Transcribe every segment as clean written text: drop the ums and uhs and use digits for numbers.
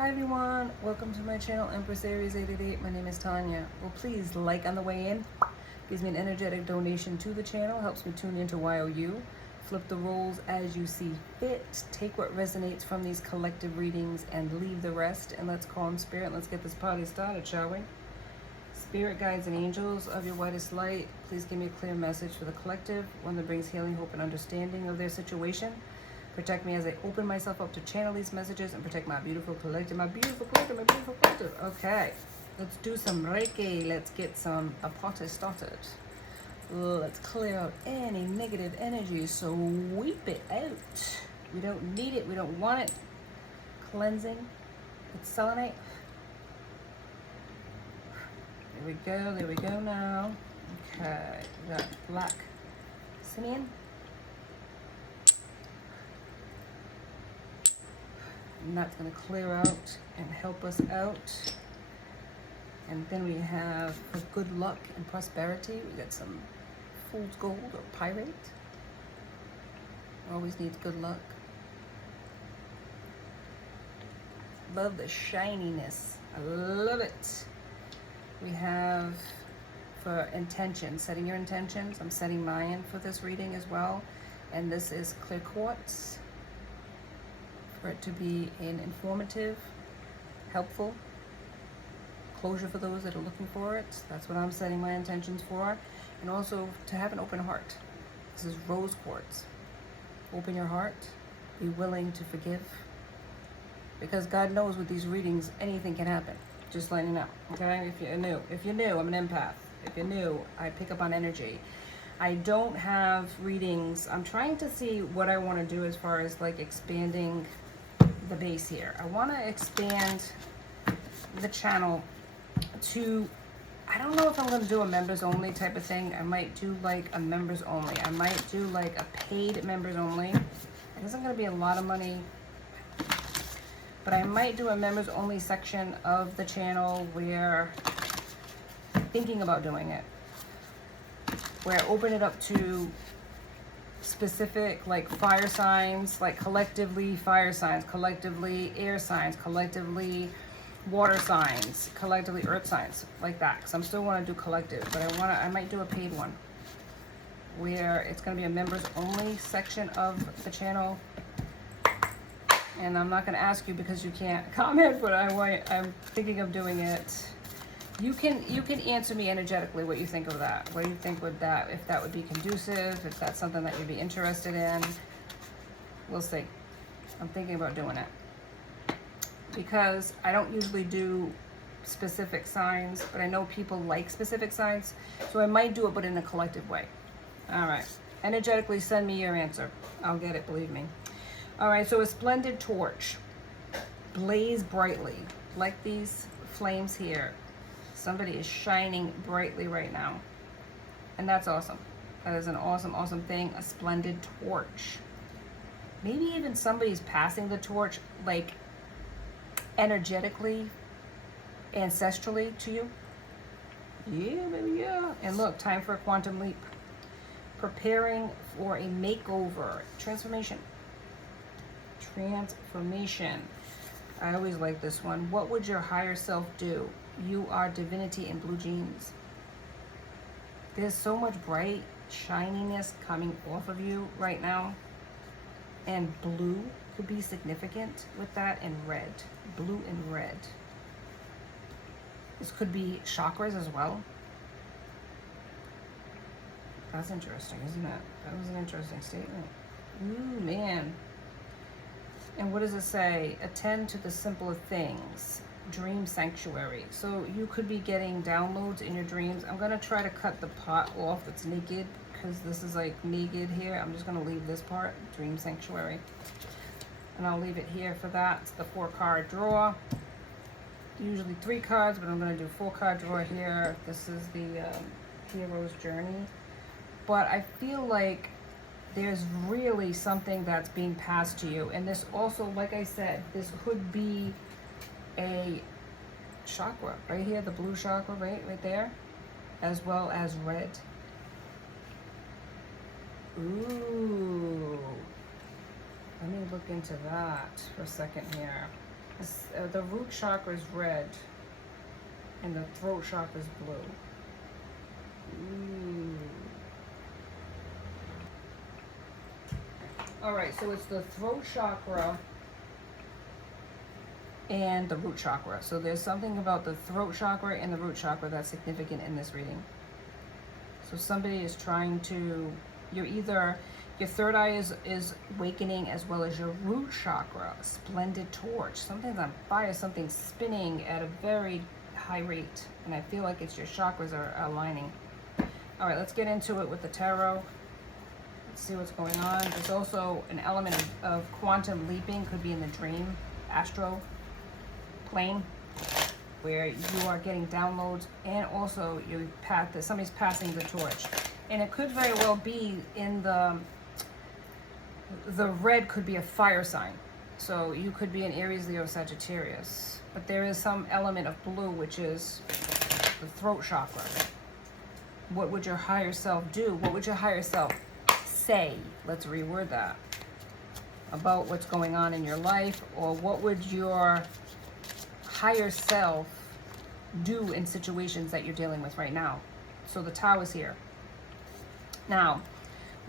Hi everyone, welcome to my channel, Empress Aries 888. My name is Tanya. Well, please like on the way in. Gives me an energetic donation to the channel, helps me tune into YOU. Flip the roles as you see fit. Take what resonates from these collective readings and leave the rest. And let's call in spirit. Let's get this party started, shall we? Spirit guides and angels of your whitest light, please give me a clear message for the collective, one that brings healing, hope, and understanding of their situation. Protect me as I open myself up to channel these messages and protect my beautiful collective, my beautiful collective, my beautiful collective. Okay, let's do some Reiki. Let's get some party started. Let's clear out any negative energy. Sweep it out. We don't need it. We don't want it. Cleansing. It's selenite. There we go. There we go now. Okay, we got black cinnamon. And that's going to clear out and help us out. And then we have for good luck and prosperity, we got some fool's gold or pyrite. Always needs good luck. Love the shininess. I love it. We have for intention, setting your intentions. I'm setting mine for this reading as well. And this is clear quartz. For it to be an informative, helpful closure for those that are looking for it. That's what I'm setting my intentions for. And also to have an open heart. This is rose quartz. Open your heart. Be willing to forgive. Because God knows with these readings, anything can happen. Just letting you know, okay? If you're new, I'm an empath. If you're new, I pick up on energy. I don't have readings. I'm trying to see what I want to do as far as like expanding the base here. I want to expand the channel to, I don't know if I'm going to do a members only type of thing. I might do like a members only. I might do like a paid members only. It isn't going to be a lot of money, but I might do a members only section of the channel where I'm thinking about doing it, where I open it up to specific like fire signs, like collectively fire signs, collectively air signs, collectively water signs, collectively earth signs, like that. Because I'm still want to do collective, but I might do a paid one where it's going to be a members only section of the channel. And I'm not going to ask you because you can't comment, but I'm thinking of doing it. You can answer me energetically what you think of that. What do you think would that, if that would be conducive, if that's something that you'd be interested in. We'll see. I'm thinking about doing it. Because I don't usually do specific signs, but I know people like specific signs. So I might do it, but in a collective way. All right. Energetically send me your answer. I'll get it, believe me. All right, so a splendid torch. Blaze brightly. Like these flames here. Somebody is shining brightly right now. And that's awesome. That is an awesome, awesome thing. A splendid torch. Maybe even somebody's passing the torch, like, energetically, ancestrally to you. Yeah, baby, yeah. And look, time for a quantum leap. Preparing for a makeover. Transformation. Transformation. I always like this one. What would your higher self do? You are divinity in blue jeans. There's so much bright shininess coming off of you right now. And blue could be significant with that, and red. Blue and red. This could be chakras as well. That's interesting, isn't it? That was an interesting statement. Ooh, man. And what does it say? Attend to the simpler things. Dream sanctuary. So you could be getting downloads in your dreams. I'm going to try to cut the pot off that's naked because this is like naked here. I'm just going to leave this part, dream sanctuary. And I'll leave it here for that. It's the 4-card draw. Usually 3 cards, but I'm going to do 4-card draw here. This is the hero's journey. But I feel like there's really something that's being passed to you. And this also, like I said, this could be a chakra right here, the blue chakra right there, as well as red. Ooh, let me look into that for a second here. The root chakra is red, and the throat chakra is blue. Ooh. All right, so it's the throat chakra and the root chakra. So there's something about the throat chakra and the root chakra that's significant in this reading. So somebody is trying to, your third eye is awakening, as well as your root chakra, a splendid torch. Something's on fire, something's spinning at a very high rate. And I feel like it's your chakras are aligning. All right, let's get into it with the tarot. Let's see what's going on. There's also an element of quantum leaping, could be in the dream, astro plane, where you are getting downloads, and also somebody's passing the torch. And it could very well be in the red could be a fire sign. So you could be an Aries, Leo, Sagittarius. But there is some element of blue, which is the throat chakra. What would your higher self do? What would your higher self say? Let's reword that. About what's going on in your life, or what would your higher self do in situations that you're dealing with right now? So the Tower is here. Now,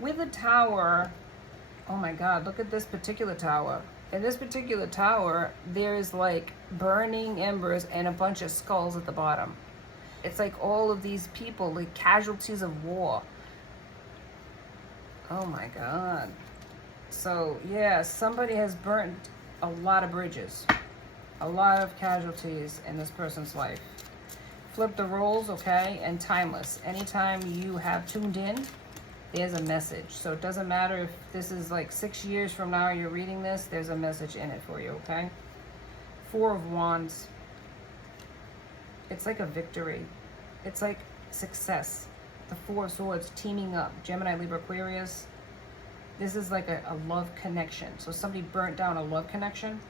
with the Tower, oh my God, look at this particular Tower. In this particular Tower, there's like burning embers and a bunch of skulls at the bottom. It's like all of these people, like casualties of war. Oh my God. So yeah, somebody has burnt a lot of bridges. A lot of casualties in this person's life. Flip the roles, okay? And timeless. Anytime you have tuned in, there's a message. So it doesn't matter if this is like 6 years from now you're reading this, there's a message in it for you, okay? Four of Wands. It's like a victory. It's like success. The Four of Swords teaming up. Gemini, Libra, Aquarius. This is like a love connection. So somebody burnt down a love connection.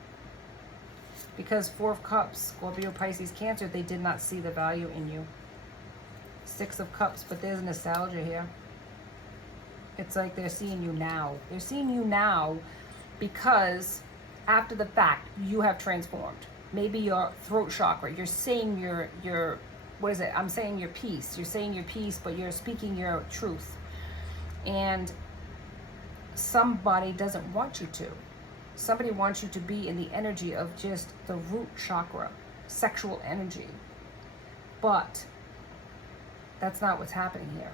Because Four of Cups, Scorpio, Pisces, Cancer, they did not see the value in you. Six of Cups, but there's nostalgia here. It's like they're seeing you now. They're seeing you now because after the fact, you have transformed. Maybe your throat chakra, you're saying your what is it? I'm saying your piece. You're saying your piece, but you're speaking your truth. And somebody doesn't want you to. Somebody wants you to be in the energy of just the root chakra, sexual energy. But that's not what's happening here.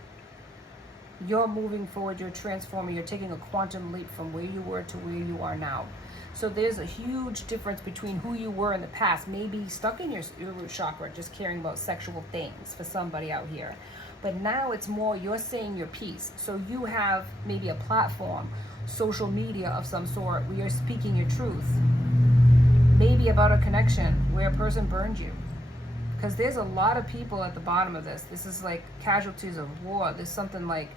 You're moving forward, you're transforming, you're taking a quantum leap from where you were to where you are now. So there's a huge difference between who you were in the past, maybe stuck in your root chakra, just caring about sexual things for somebody out here. But now it's more, you're saying your piece. So you have maybe a platform, social media of some sort, where you're speaking your truth. Maybe about a connection where a person burned you. Because there's a lot of people at the bottom of this. This is like casualties of war. There's something like,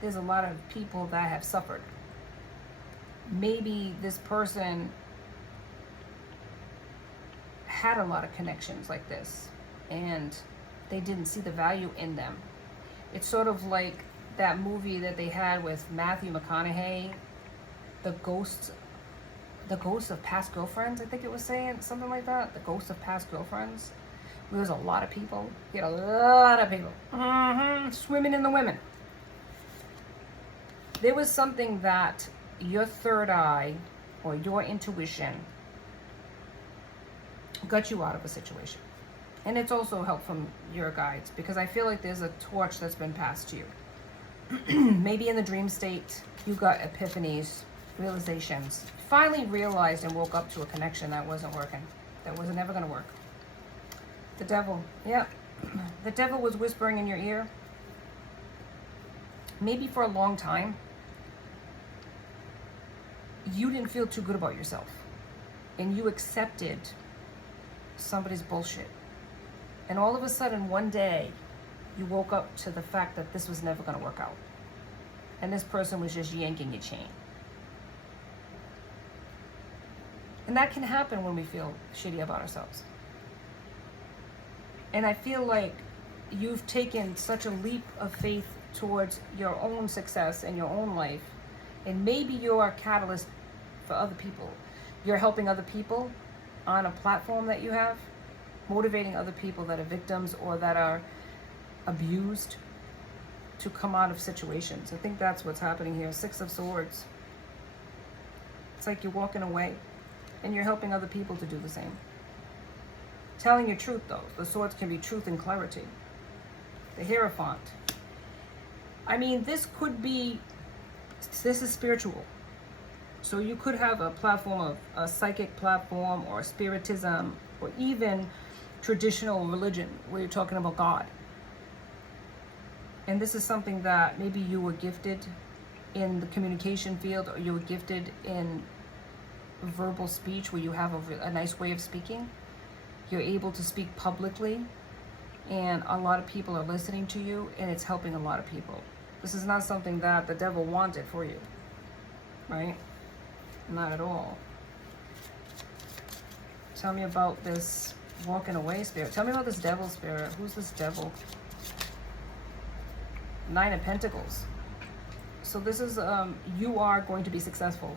there's a lot of people that have suffered. Maybe this person had a lot of connections like this, and they didn't see the value in them. It's sort of like that movie that they had with Matthew McConaughey, the ghost of past girlfriends, I think it was saying, something like that. The ghost of past girlfriends. There was a lot of people. You had a lot of people swimming in the women. There was something that your third eye or your intuition got you out of a situation. And it's also help from your guides, because I feel like there's a torch that's been passed to you. Maybe in the dream state, you got epiphanies, realizations. Finally realized and woke up to a connection that wasn't working. That wasn't ever going to work. The devil. Yeah. The devil was whispering in your ear. Maybe for a long time, you didn't feel too good about yourself. And you accepted somebody's bullshit. And all of a sudden, one day, you woke up to the fact that this was never going to work out. And this person was just yanking your chain. And that can happen when we feel shitty about ourselves. And I feel like you've taken such a leap of faith towards your own success and your own life. And maybe you're a catalyst for other people. You're helping other people. on a platform that you have, motivating other people that are victims or that are abused to come out of situations. I think that's what's happening here. 6 of Swords. It's like you're walking away and you're helping other people to do the same. Telling your truth, though. The Swords can be truth and clarity. The Hierophant. I mean, this is spiritual. So you could have a platform of a psychic platform or spiritism or even traditional religion where you're talking about God. And this is something that maybe you were gifted in the communication field, or you were gifted in verbal speech where you have a nice way of speaking. You're able to speak publicly and a lot of people are listening to you and it's helping a lot of people. This is not something that the devil wanted for you, right? Not at all. Tell me about this walking away spirit. Tell me about this devil spirit. Who's this devil? 9 of Pentacles. So this is, you are going to be successful.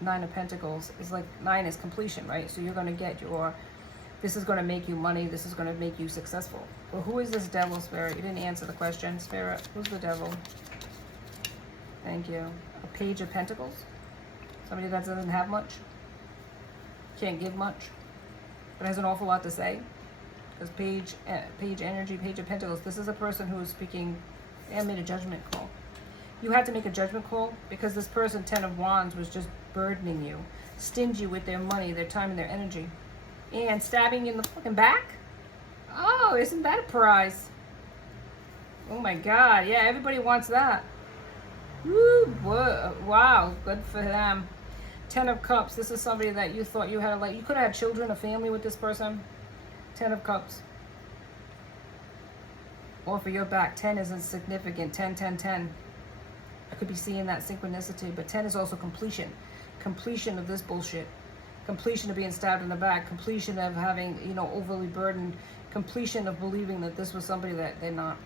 9 of Pentacles is like, 9 is completion, right? So you're going to get this is going to make you money. This is going to make you successful. Well, who is this devil spirit? You didn't answer the question. Spirit, who's the devil? Thank you. A Page of Pentacles. Somebody that doesn't have much. Can't give much. But has an awful lot to say. Because page energy, Page of Pentacles. This is a person who is speaking and made a judgment call. You had to make a judgment call because this person, 10 of Wands, was just burdening you. Stingy with their money, their time, and their energy. And stabbing you in the fucking back? Oh, isn't that a prize? Oh my God. Yeah, everybody wants that. Woo, wow, good for them. 10 of Cups. This is somebody that you thought you had, like, you could have had children, a family with this person. 10 of Cups. Or for your back, 10 isn't significant. 10, 10, 10. I could be seeing that synchronicity, but 10 is also completion. Completion of this bullshit. Completion of being stabbed in the back. Completion of having, overly burdened. Completion of believing that this was somebody that they're not.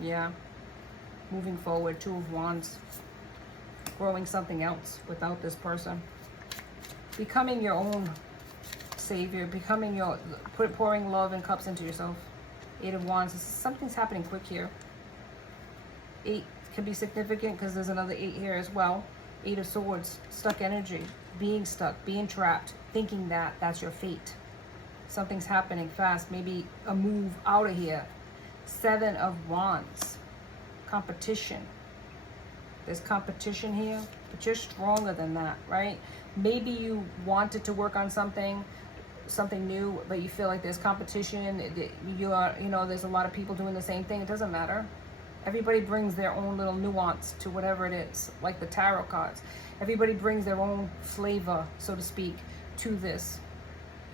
Yeah. Moving forward, 2 of Wands. Growing something else without this person. Becoming your own savior. Becoming pouring love and cups into yourself. 8 of Wands. Something's happening quick here. 8 can be significant because there's another 8 here as well. 8 of Swords. Stuck energy. Being stuck. Being trapped. Thinking that that's your fate. Something's happening fast. Maybe a move out of here. 7 of Wands. Competition. There's competition here, but you're stronger than that, right? Maybe you wanted to work on something new, but you feel like there's competition. There's a lot of people doing the same thing. It doesn't matter. Everybody brings their own little nuance to whatever it is, like the tarot cards. Everybody brings their own flavor, so to speak, to this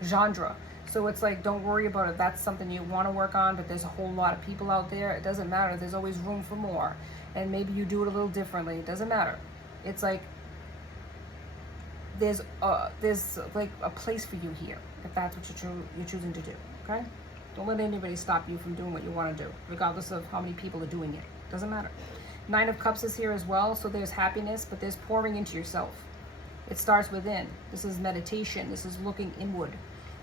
genre. So it's like, don't worry about it. That's something you want to work on, but there's a whole lot of people out there. It doesn't matter. There's always room for more. And maybe you do it a little differently. It doesn't matter. It's like there's like a place for you here, if that's what you're choosing to do. Okay? Don't let anybody stop you from doing what you want to do, regardless of how many people are doing it. Doesn't matter. 9 of Cups is here as well. So there's happiness, but there's pouring into yourself. It starts within. This is meditation. This is looking inward.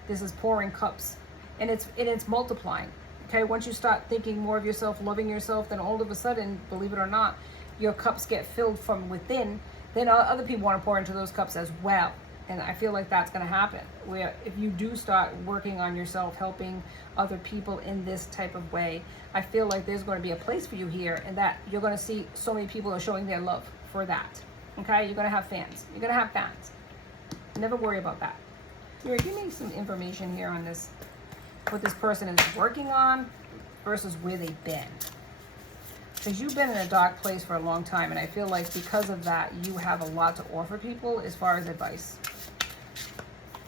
This is pouring cups, and it's multiplying. Okay, once you start thinking more of yourself, loving yourself, then all of a sudden, believe it or not, your cups get filled from within. Then other people want to pour into those cups as well. And I feel like that's going to happen. Where if you do start working on yourself, helping other people in this type of way, I feel like there's going to be a place for you here, and that you're going to see so many people are showing their love for that. Okay, you're going to have fans. You're going to have fans. Never worry about that. Here, give me some information here on this, what this person is working on versus where they've been. Because you've been in a dark place for a long time, and I feel like because of that, you have a lot to offer people as far as advice.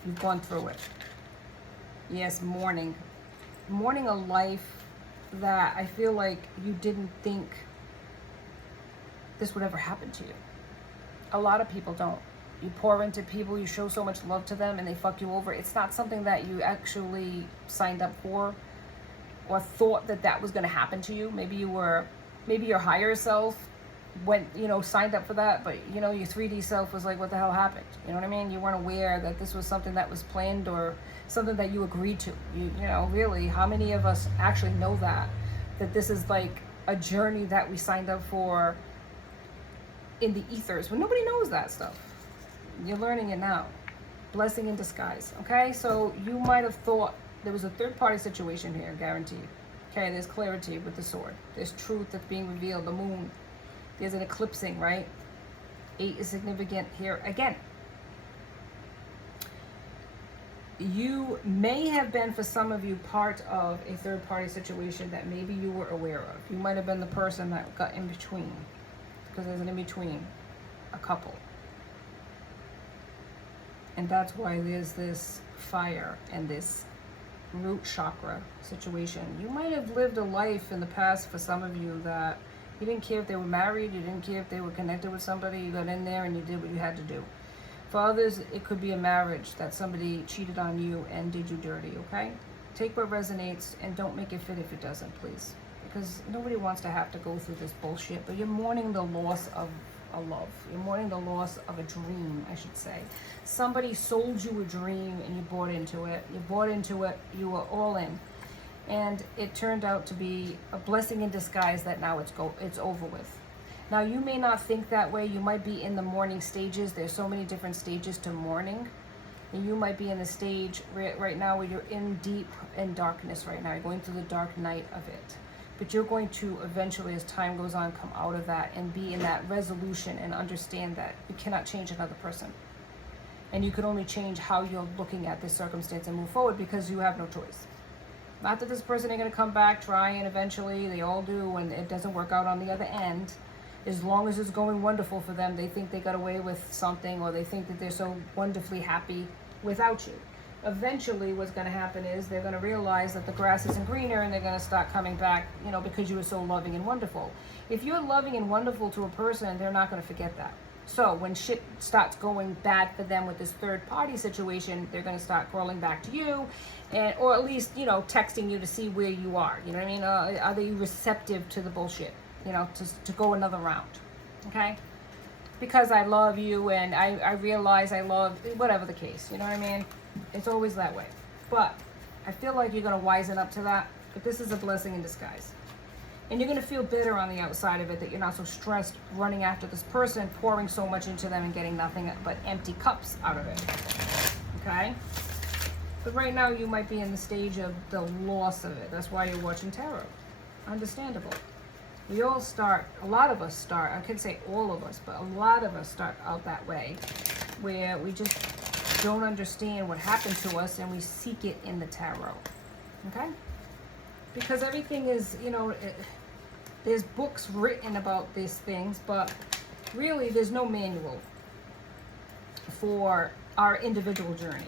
You've gone through it. Yes, mourning a life that I feel like you didn't think this would ever happen to you. A lot of people don't. You pour into people, you show so much love to them, and they fuck you over. It's not something that you actually signed up for or thought that was going to happen to you. Maybe your higher self went, signed up for that, but your 3D self was like, what the hell happened? You know what I mean? You weren't aware that this was something that was planned or something that you agreed to. Really, how many of us actually know that this is like a journey that we signed up for in the ethers when nobody knows that stuff? You're learning it now. Blessing in disguise. Okay, so you might have thought there was a third-party situation here, guaranteed. Okay, there's clarity with the sword. There's truth that's being revealed. The moon. There's an eclipsing, right? 8 is significant here again. You may have been, for some of you, part of a third-party situation that maybe you were aware of. You might have been the person that got in between, because there's an in-between, a couple. And that's why there's this fire and this root chakra situation. You might have lived a life in the past, for some of you, that you didn't care if they were married, you didn't care if they were connected with somebody, you got in there and you did what you had to do. For others, it could be a marriage that somebody cheated on you and did you dirty, okay? Take what resonates and don't make it fit if it doesn't, please. Because nobody wants to have to go through this bullshit, but you're mourning the loss of a love. You're mourning the loss of a dream, I should say. Somebody sold you a dream and you bought into it. You bought into it, you were all in. And it turned out to be a blessing in disguise that now it's over with. Now, you may not think that way. You might be in the mourning stages. There's so many different stages to mourning. And you might be in the stage right now where you're in deep in darkness right now. You're going through the dark night of it. But you're going to eventually, as time goes on, come out of that and be in that resolution and understand that you cannot change another person. And you can only change how you're looking at this circumstance and move forward, because you have no choice. Not that this person ain't going to come back, try, and eventually they all do, and it doesn't work out on the other end. As long as it's going wonderful for them, they think they got away with something, or they think that they're so wonderfully happy without you. Eventually, what's going to happen is they're going to realize that the grass isn't greener, and they're going to start coming back, because you were so loving and wonderful. If you're loving and wonderful to a person, they're not going to forget that. So when shit starts going bad for them with this third-party situation, they're going to start crawling back to you, or at least, texting you to see where you are. You know what I mean? Are they receptive to the bullshit? To go another round, okay? Because I love you, and I realize I love, whatever the case, you know what I mean? It's always that way. But I feel like you're going to wisen up to that, but this is a blessing in disguise. And you're going to feel bitter on the outside of it, that you're not so stressed running after this person, pouring so much into them and getting nothing but empty cups out of it, okay? But right now you might be in the stage of the loss of it. That's why you're watching tarot. Understandable. We all start, a lot of us start, I could say all of us, but a lot of us start out that way, where we just don't understand what happened to us and we seek it in the tarot, okay? Because everything is, there's books written about these things, but really there's no manual for our individual journey.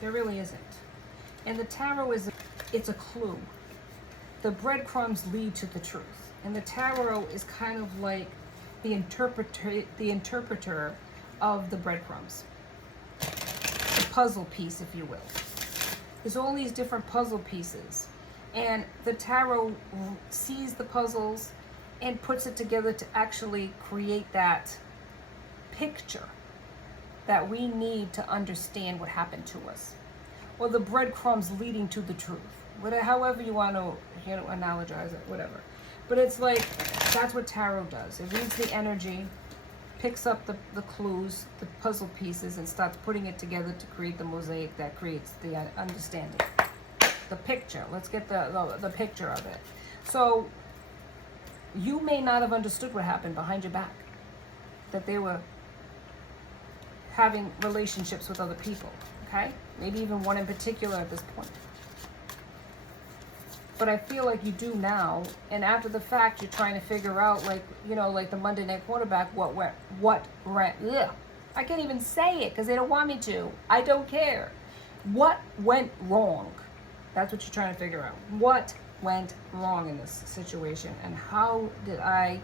There really isn't. And the tarot it's a clue. The breadcrumbs lead to the truth. And the tarot is kind of like the interpreter of the breadcrumbs. The puzzle piece, if you will. There's all these different puzzle pieces. And the tarot sees the puzzles and puts it together to actually create that picture that we need to understand what happened to us. Or the breadcrumbs leading to the truth. However you want to analogize it, whatever. But it's like, that's what tarot does. It reads the energy, picks up the clues, the puzzle pieces, and starts putting it together to create the mosaic that creates the understanding. The picture. Let's get the picture of it. So, you may not have understood what happened behind your back. That they were having relationships with other people, okay? Maybe even one in particular at this point. But I feel like you do now, and after the fact, you're trying to figure out, like the Monday Night Quarterback, what went, ugh. I can't even say it because they don't want me to. I don't care. What went wrong? That's what you're trying to figure out. What went wrong in this situation, and how did I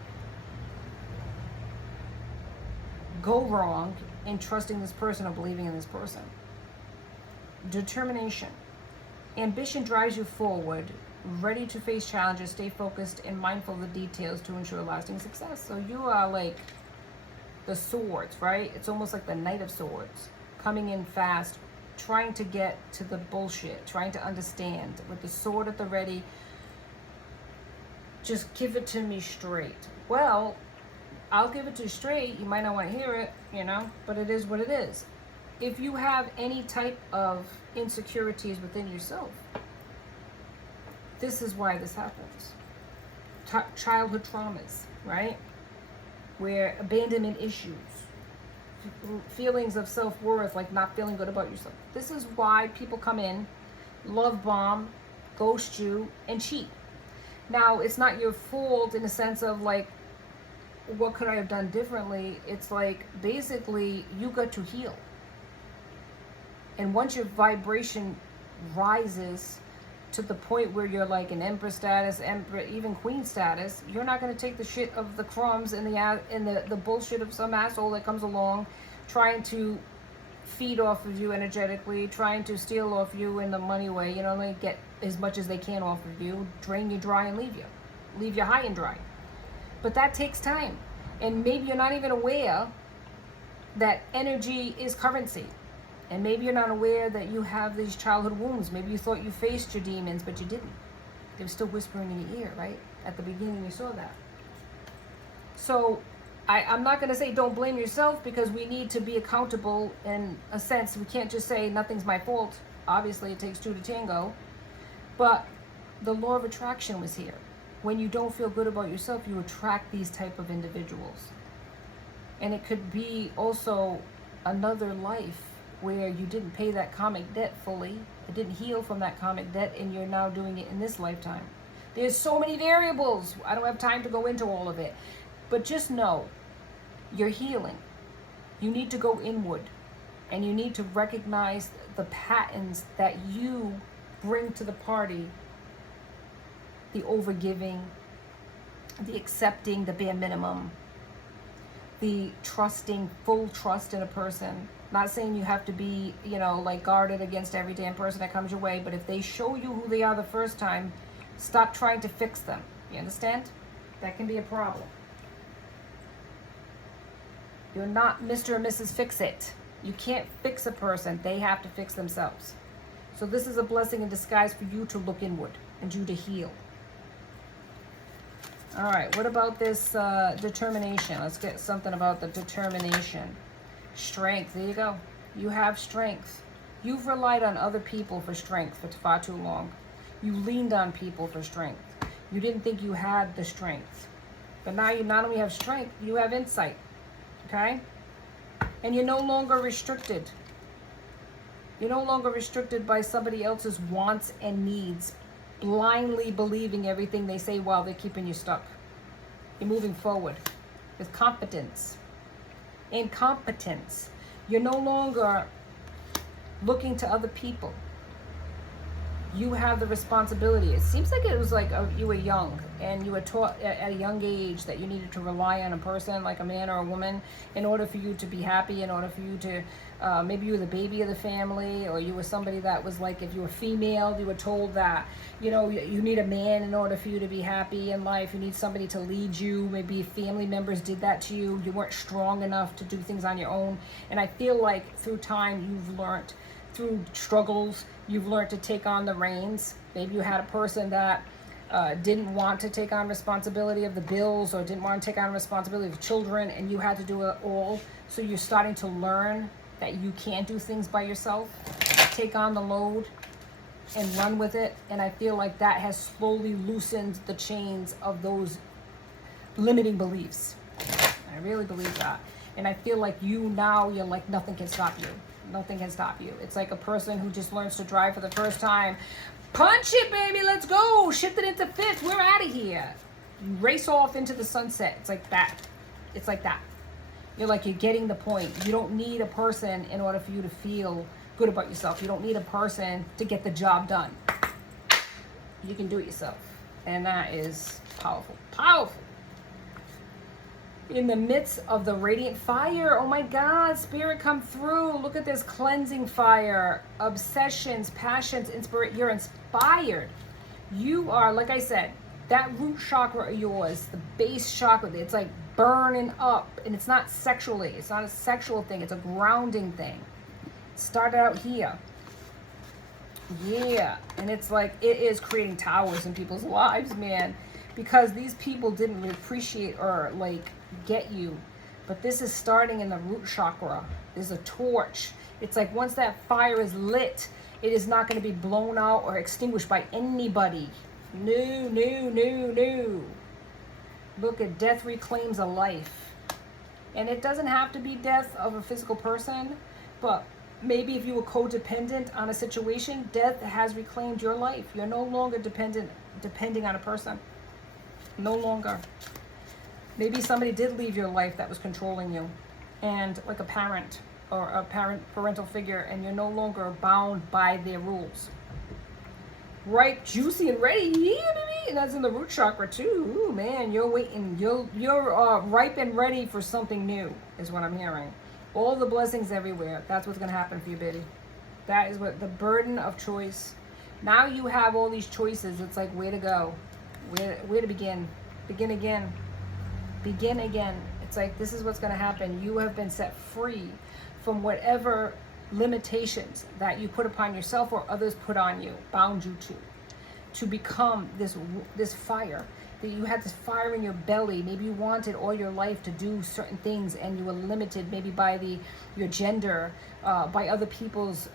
go wrong in trusting this person or believing in this person? Determination. Ambition drives you forward. ready to face challenges, stay focused and mindful of the details to ensure lasting success. So you are like the swords, right? It's almost like the Knight of Swords, coming in fast, trying to get to the bullshit, trying to understand with the sword at the ready. Just give it to me straight. Well, I'll give it to you straight. You might not want to hear it, you know, but it is what it is. If you have any type of insecurities within yourself, this is why this happens. Childhood traumas, right? Where abandonment issues, feelings of self-worth, like not feeling good about yourself. This is why people come in, love bomb, ghost you, and cheat. Now, it's not your fault in the sense of like, what could I have done differently? It's like, basically, you got to heal. And once your vibration rises to the point where you're like an empress status, even queen status, you're not going to take the shit of the crumbs and the bullshit of some asshole that comes along trying to feed off of you energetically, trying to steal off you in the money way, you know, they get as much as they can off of you, drain you dry and leave you high and dry. But that takes time. And maybe you're not even aware that energy is currency. And maybe you're not aware that you have these childhood wounds. Maybe you thought you faced your demons, but you didn't. They were still whispering in your ear, right? At the beginning you saw that. So I'm not going to say don't blame yourself, because we need to be accountable in a sense. We can't just say nothing's my fault. Obviously it takes two to tango. But the law of attraction was here. When you don't feel good about yourself, you attract these type of individuals. And it could be also another life where you didn't pay that karmic debt fully, it didn't heal from that karmic debt, and you're now doing it in this lifetime. There's so many variables. I don't have time to go into all of it. But just know, you're healing. You need to go inward, and you need to recognize the patterns that you bring to the party. The overgiving, the accepting, the bare minimum, the trusting, full trust in a person. Not saying you have to be, you know, like guarded against every damn person that comes your way, but if they show you who they are the first time, stop trying to fix them. You understand? That can be a problem. You're not Mr. and Mrs. Fix-It. You can't fix a person. They have to fix themselves. So this is a blessing in disguise for you to look inward and you to heal. All right, what about this determination? Let's get something about the determination. Strength, there you go. You have strength. You've relied on other people for strength for far too long. You leaned on people for strength. You didn't think you had the strength. But now you not only have strength, you have insight, okay? And you're no longer restricted. You're no longer restricted by somebody else's wants and needs, blindly believing everything they say while they're keeping you stuck. You're moving forward with competence. Incompetence. You're no longer looking to other people. You have the responsibility. It seems like it was like you were young and you were taught at a young age that you needed to rely on a person, like a man or a woman, in order for you to be happy, in order for you to, maybe you were the baby of the family, or you were somebody that was like, if you were female, you were told that, you know, you need a man in order for you to be happy in life. You need somebody to lead you. Maybe family members did that to you. You weren't strong enough to do things on your own. And I feel like through time, you've learned, through struggles, you've learned to take on the reins. Maybe you had a person that didn't want to take on responsibility of the bills, or didn't want to take on responsibility of children, and you had to do it all. So you're starting to learn that you can do things by yourself, take on the load and run with it. And I feel like that has slowly loosened the chains of those limiting beliefs. I really believe that. And I feel like you're like, nothing can stop you. Nothing can stop you. It's like a person who just learns to drive for the first time. Punch it, baby, let's go. Shift it into fifth. We're out of here. You race off into the sunset. It's like that. It's like that. You're getting the point. You don't need a person in order for you to feel good about yourself. You don't need a person to get the job done. You can do it yourself. And that is powerful. Powerful. In the midst of the radiant fire, oh my God, spirit come through. Look at this cleansing fire, obsessions, passions, you're inspired. You are, like I said, that root chakra of yours, the base chakra, it's like burning up. And it's not sexually. It's not a sexual thing. It's a grounding thing. It started out here. Yeah. And it's like, it is creating towers in people's lives, man. Because these people didn't really appreciate or like get you. But this is starting in the root chakra. There's a torch. It's like once that fire is lit, it is not going to be blown out or extinguished by anybody. No, no, no, no. Look at death reclaims a life. And it doesn't have to be death of a physical person, but maybe if you were codependent on a situation, death has reclaimed your life. You're no longer depending on a person. No longer. Maybe somebody did leave your life that was controlling you, and like a parent or a parental figure, and you're no longer bound by their rules. Ripe, juicy, and ready. Yeah, baby. And that's in the root chakra too. Ooh, man, you're waiting. You're ripe and ready for something new, is what I'm hearing. All the blessings everywhere. That's what's gonna happen for you, baby. That is what the burden of choice. Now you have all these choices. It's like where to go, where to begin. Begin again. Begin again. It's like this is what's gonna happen. You have been set free from whatever limitations that you put upon yourself or others put on you, bound you to become this fire. That you had this fire in your belly. Maybe you wanted all your life to do certain things, and you were limited maybe by your gender, by other people's,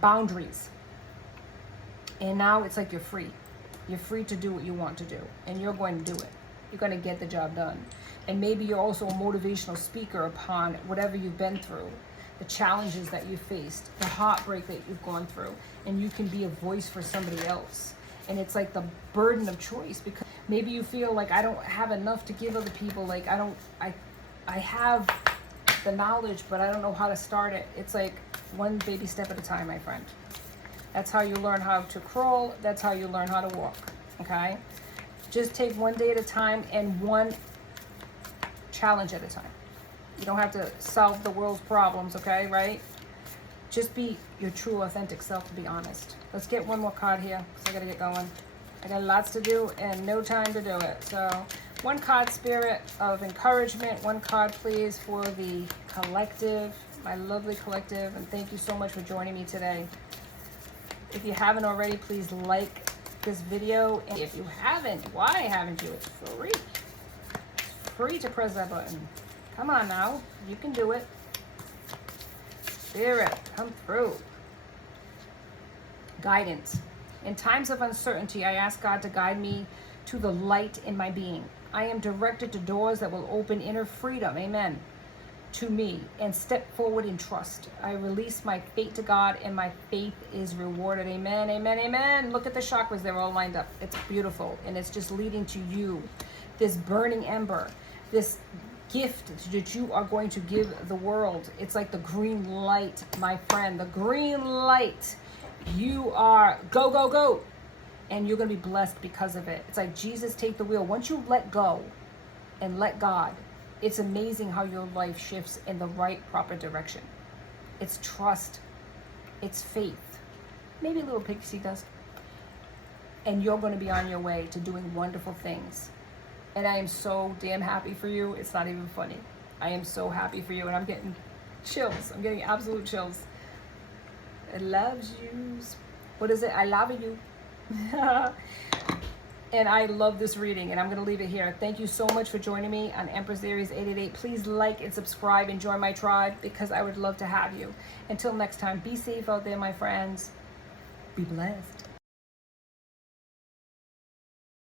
boundaries. And now it's like you're free. You're free to do what you want to do, and you're going to do it. You're going to get the job done. And maybe you're also a motivational speaker upon whatever you've been through, the challenges that you faced, the heartbreak that you've gone through, and you can be a voice for somebody else. And it's like the burden of choice, because maybe you feel like I don't have enough to give other people. Like I have the knowledge, but I don't know how to start it. It's like one baby step at a time, my friend. That's how you learn how to crawl. That's how you learn how to walk. Okay? Just take one day at a time and one challenge at a time. You don't have to solve the world's problems, okay? Right? Just be your true, authentic self, to be honest. Let's get one more card here, because I got to get going. I got lots to do and no time to do it. So, one card, Spirit of Encouragement. One card, please, for the collective, my lovely collective. And thank you so much for joining me today. If you haven't already, please like this video. And if you haven't, why haven't you? It's free. It's free to press that button. Come on now. You can do it. Spirit, come through. Guidance. In times of uncertainty, I ask God to guide me to the light in my being. I am directed to doors that will open inner freedom. Amen. To me, and step forward in trust. I release my fate to God, and my faith is rewarded. Amen, amen, amen. Look at the chakras. They're all lined up. It's beautiful, and it's just leading to you. This burning ember, this gift that you are going to give the world. It's like the green light, my friend. The green light. You are go, go, go. And you're going to be blessed because of it. It's like Jesus, take the wheel. Once you let go and let God, it's amazing how your life shifts in the right, proper direction. It's trust. It's faith. Maybe a little pixie dust. And you're going to be on your way to doing wonderful things. And I am so damn happy for you. It's not even funny. I am so happy for you. And I'm getting chills. I'm getting absolute chills. I love you. What is it? I love you. And I love this reading, and I'm going to leave it here. Thank you so much for joining me on Empress Aries 888. Please like and subscribe and join my tribe, because I would love to have you. Until next time, be safe out there, my friends. Be blessed.